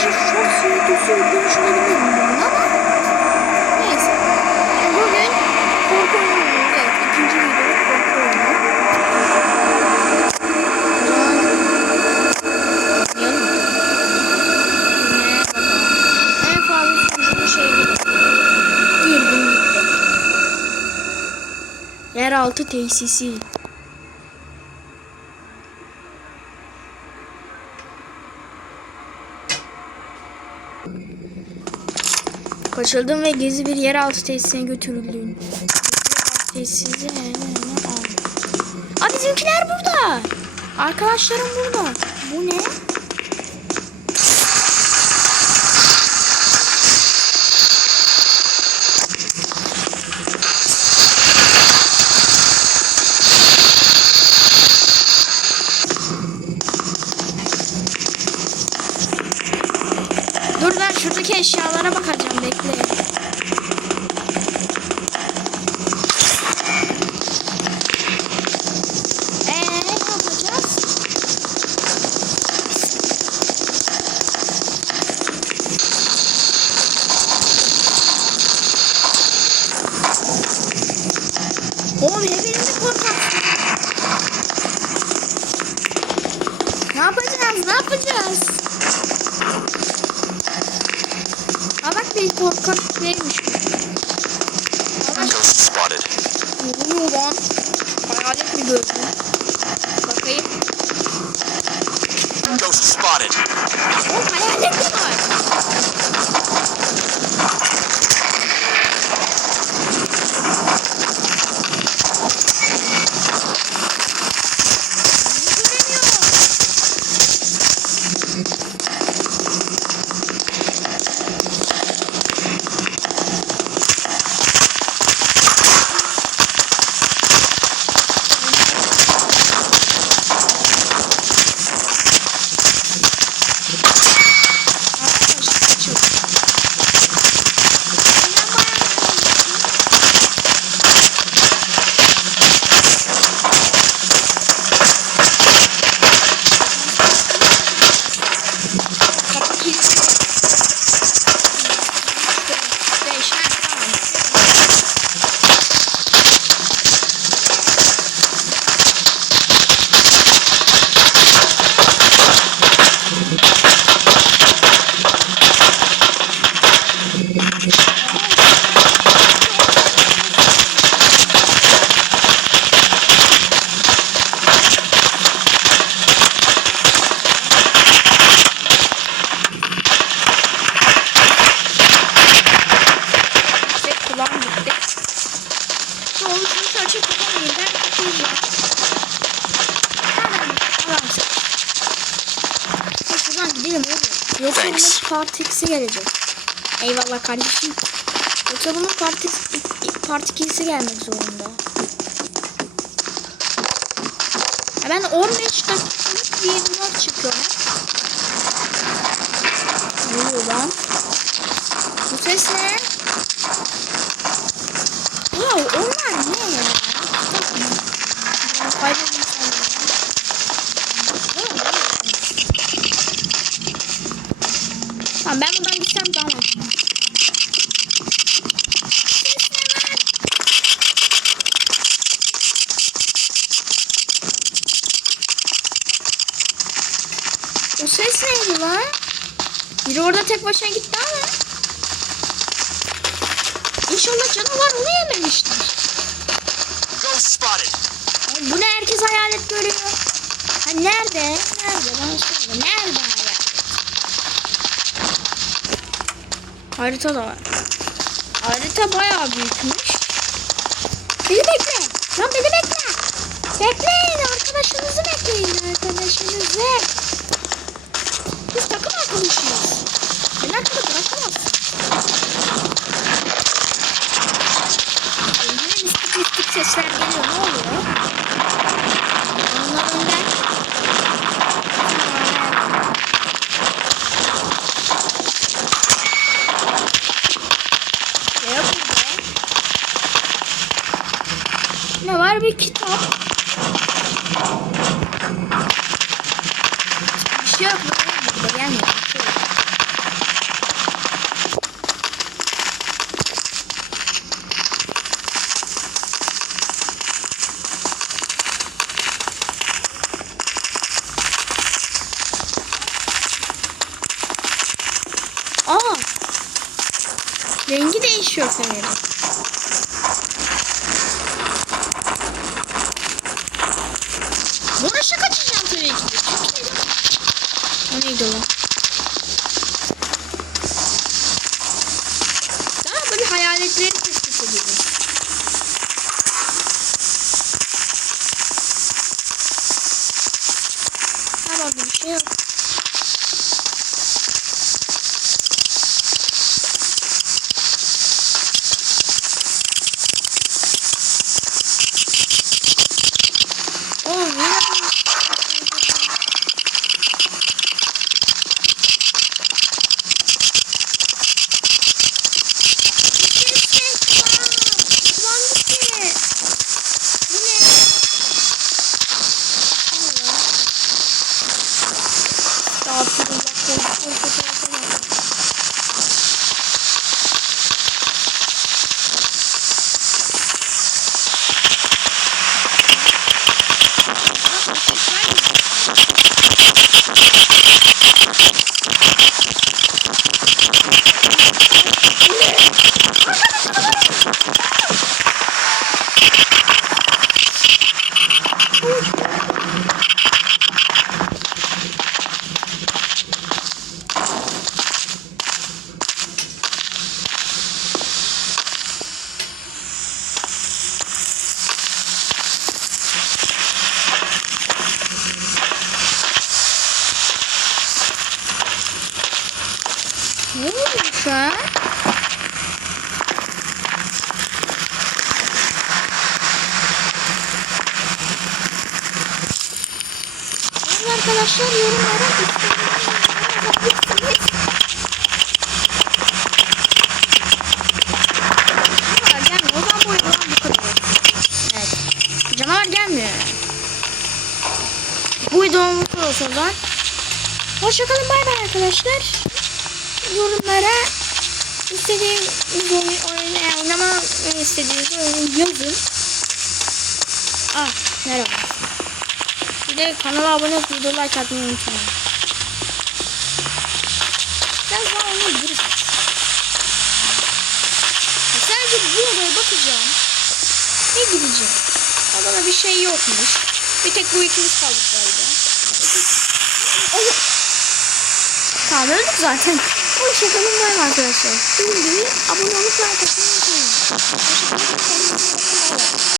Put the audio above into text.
Arkadaşlar short videosu konuşulabilir bunun ama neyse. Bugün korku oyunu. Evet ikinci video korku oyunu. O zaman Kaçırdım ve gezi bir yeraltı tesisine götürüldüm. Tesisi Aa bizimkiler burada. Arkadaşlarım burada. Bu ne? Dur ben şuradaki eşyalara bakacağım bekle. Eee ne yapacağız? Oğlum hepinizi korkaksın. Ne yapacağız? Ne yapacağız? Aa bak bir korkak neymiş? Aa bak Ghost spotted. ne oluyor lan? Hayalet mi gördün? Bakayım. Ghost spotted. Oğlum hayalet mi var? Göremiyorum. Arkadaşlar kaçıyor. Oynayan bayağı Kapı kilitli. Beş, ha, tamam. Ve kulağım gitti. Şu oluşmuş açık yapamayayım. Ben kurtulacağım. Hemen alamsın. Ya şuradan gidelim Yoksa bunun Thanks. part X'i gelecek. Eyvallah kardeşim. Yoksa bunun part, part 2'si gelmek zorunda. Ya ben 15 dakikalık bir vlog çıkıyorum. Ne oluyor lan? Bu ses ne? Ya onlar ne ya? Kitap mı? Ben kaybettim sanırım. Tamam ben buradan gitsem tamam. O ses neydi lan? Biri orada tek başına gitti ama. İnşallah canavar onu yememiştir. Ghost spotted. Ay, Bu ne herkes hayalet görüyor. Ha nerede? Nerede? Bana söyle. Nerede hayalet? Harita da var. Harita bayağı büyükmüş. Beni bekle. Lan beni bekle. Bekleyin. Arkadaşınızı bekleyin. Arkadaşınızı. Biz takım arkadaşıyız. Beni arkada bırakamazsın. Yine mistik mistik sesler geliyor. Ne oluyor? bir kitap. Bir şey yok. Burada gelmiyor. Bir şey yok. Aa. Rengi değişiyor sanırım. O? Daha böyle hayaletleri tespit ediyoruz. Tamam bir şey yok. Oğlum yine Estağfurullah. korktum, fotoğrafına. Ne oluyor şu an? Evet arkadaşlar yorumlara istediğiniz Canavar gelmiyor. O zaman bu oyun bu kadar. Evet. Canavar gelmiyor. Bu bu kadar olsun o zaman. Hoşçakalın bay bay arkadaşlar. Yorumlara istediğiniz oyunu, oyunu yani oynama istediğiniz oyunu yazın. Ah merhaba. De kanala abone olup video like atmayı unutmayın. Biraz daha oynayabiliriz. Sadece bu odaya bakacağım. Ve gideceğim. Odada bir şey yokmuş. Bir tek bu ikimiz kaldık galiba. Oh. Tamam öldük zaten. Hoşçakalın bay bay arkadaşlar. Şimdi abone olup like atmayı unutmayın.